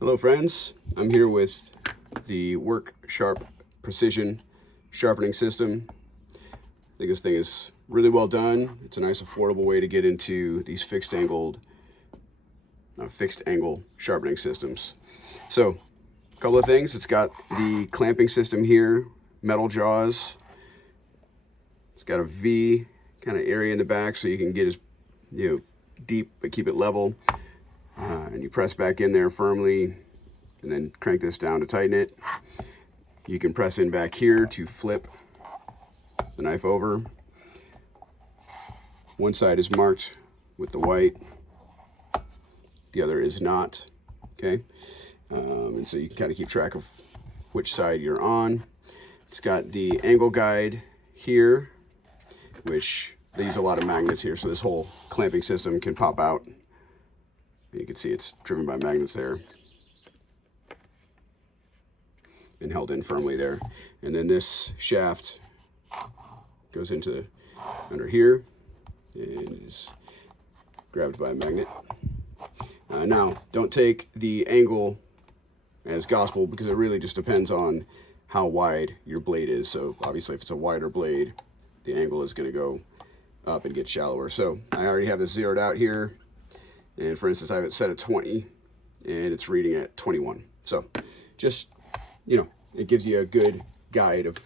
Hello friends, I'm here with the Work Sharp Precision Sharpening System. I think this thing is really well done. It's a nice affordable way to get into these fixed angle sharpening systems. So, a couple of things. It's got the clamping system here, metal jaws. It's got a V kind of area in the back so you can get as deep but keep it level. And you press back in there firmly and then crank this down to tighten it. You can press in back here to flip the knife over. One side is marked with the white, the other is not, okay? And so you can kind of keep track of which side you're on. It's got the angle guide here, which they use a lot of magnets here, so this whole clamping system can pop out. You can see it's driven by magnets there and held in firmly there. And then this shaft goes into under here and is grabbed by a magnet. Now, don't take the angle as gospel because it really just depends on how wide your blade is. So obviously if it's a wider blade, the angle is going to go up and get shallower. So I already have this zeroed out here. And for instance, I have it set at 20 and it's reading at 21. So just, it gives you a good guide of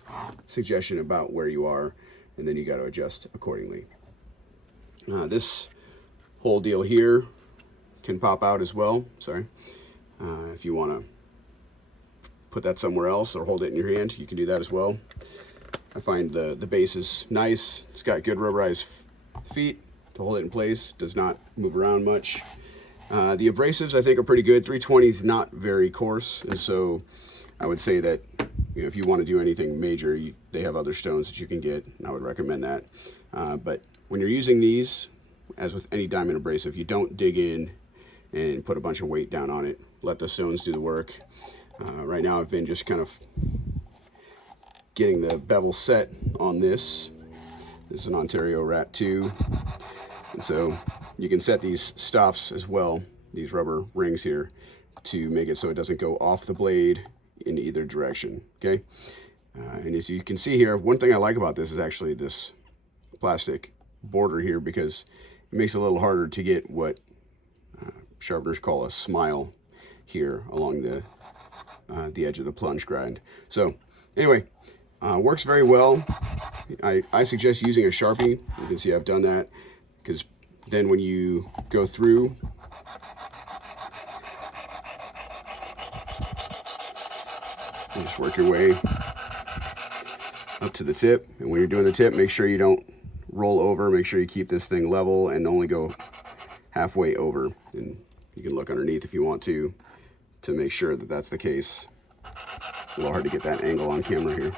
suggestion about where you are, and then you got to adjust accordingly. This whole deal here can pop out as well. Sorry. If you want to put that somewhere else or hold it in your hand, you can do that as well. I find the base is nice. It's got good rubberized feet to hold it in place, does not move around much. The abrasives I think are pretty good. 320 is not very coarse, and so I would say that if you want to do anything major, they have other stones that you can get, and I would recommend that. But when you're using these, as with any diamond abrasive, you don't dig in and put a bunch of weight down on it. Let the stones do the work. Right now I've been just kind of getting the bevel set on this. This is an Ontario Rat 2. And so you can set these stops as well, these rubber rings here, to make it so it doesn't go off the blade in either direction, okay? And as you can see here, one thing I like about this is actually this plastic border here, because it makes it a little harder to get what sharpeners call a smile here along the edge of the plunge grind. So anyway, works very well. I suggest using a Sharpie. You can see I've done that, because then when you go through, you just work your way up to the tip. And when you're doing the tip, make sure you don't roll over. Make sure you keep this thing level and only go halfway over. And you can look underneath if you want to make sure that that's the case. It's a little hard to get that angle on camera here.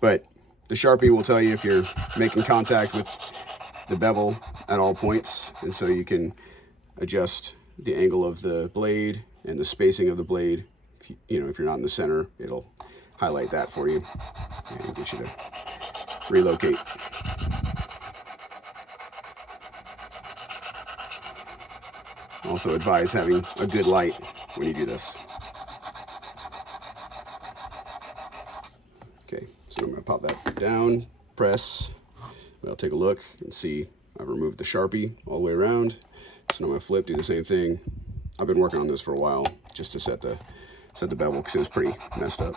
But the Sharpie will tell you if you're making contact with the bevel at all points, and so you can adjust the angle of the blade and the spacing of the blade. If you're not in the center, it'll highlight that for you and get you to relocate. Also advise having a good light when you do this. Okay, so I'm going to pop that down, press. I'll take a look and see I've removed the Sharpie all the way around. So now I'm going to flip, do the same thing. I've been working on this for a while just to set the bevel because it was pretty messed up.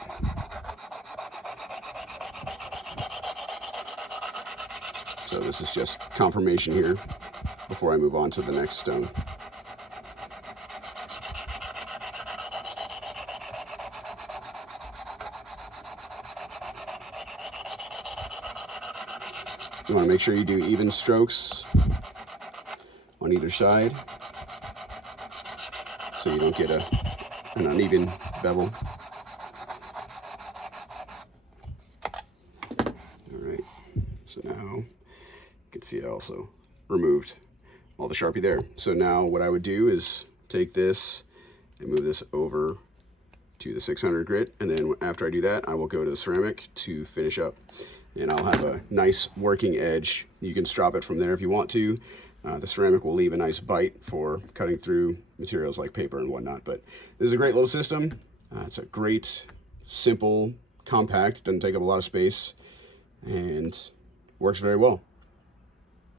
So this is just confirmation here before I move on to the next stone. You want to make sure you do even strokes on either side so you don't get an uneven bevel. All right, so now you can see I also removed all the Sharpie there. So now what I would do is take this and move this over to the 600 grit, and then after I do that, I will go to the ceramic to finish up. And I'll have a nice working edge. You can strop it from there if you want to. The ceramic will leave a nice bite for cutting through materials like paper and whatnot. But this is a great little system. It's a great, simple, compact, doesn't take up a lot of space, and works very well.